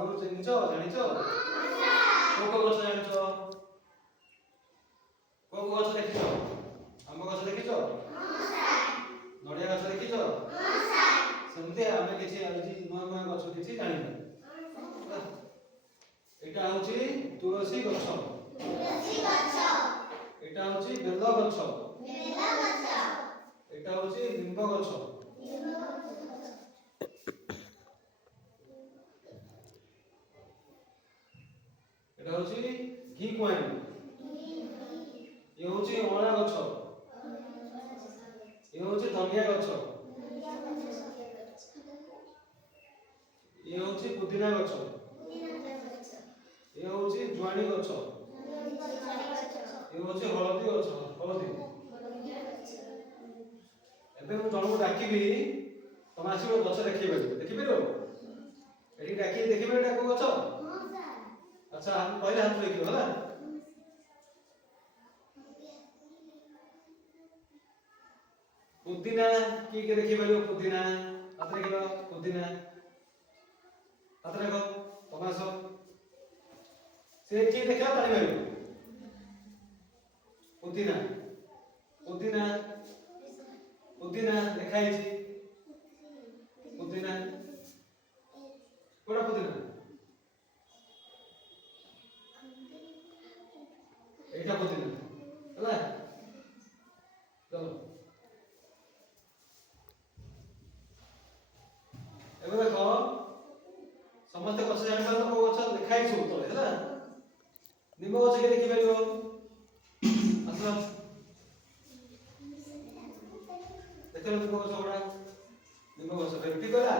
ଆଗରୁ ଜାଣିଛ? କୋଉ ଗଛ ଜାଣିଛ? କୋଉ ଗଛ ଦେଖିଛ? ଆମ୍ବ ଗଛ ଦେଖିଛ? ନଡ଼ିଆ ଗଛ ଦେଖିଛ? ସେମିତି ଆମେ କିଛି ଆଜି ନୂଆ ନୂଆ ଗଛ କିଛି ଜାଣିବା। এটা হচ্ছে তুলসী গছ, এটা হচ্ছে বেল গছ, এটা হচ্ছে নিম্ব গছ, এটা হচ্ছে ঘি কুয়ারি, এ হচ্ছে অঁলা গছ, এ হচ্ছে ধনিয়া গছ, এ হচ্ছে পুদিনা গছ, এ হচ্ছে জুয়ানি গছ, এ হচ্ছে হলদি গছ, হলদি। ଏବେ ମୁଁ ଜଣକୁ ଡାକିବି, ତମେ ଆସିବ ଗଛ ଦେଖିପାରିବ? ଏଠି ଡାକିକି ଦେଖିପାରିବ ଏଟା କୋଉ ଗଛ? ଆଚ୍ଛା କହିଲେ ହାତ ଦେଖିବ ହେଲା। ପୁଦିନା କିଏ ଦେଖିପାରିବ? ପୁଦିନା ହାତ ଦେଖିବ। ପୁଦିନା ହାତ ଦେଖ, ତମେ ଆସ। ସେ କିଏ ଦେଖିଲା ଜାଣିପାରିବ? ପୁଦିନା, ପୁଦିନା, ପୁଦିନା ଲେଖା ହେଇଛି। ପୁଦିନା କୋଉଟା? ପୁଦିନା এইটা পুଦିনা ହେଲା। চলো ଏବେ ଦେଖ, ସମସ୍ତେ ଗଛ ଜାଣିପାରିଲ କୋଉ ଗଛ ଲେଖା ହେଇଛି ସବୁ ତଳେ ହେଲା। ନିମ୍ବ ଗଛ କିଏ ଦେଖିପାରିବ? ଆସ ଦେଖିଲ ନିମ୍ବ ଗଛ ଗୁଡ଼ା। ନିମ୍ବ ଗଛ ଠିକ ହେଲା।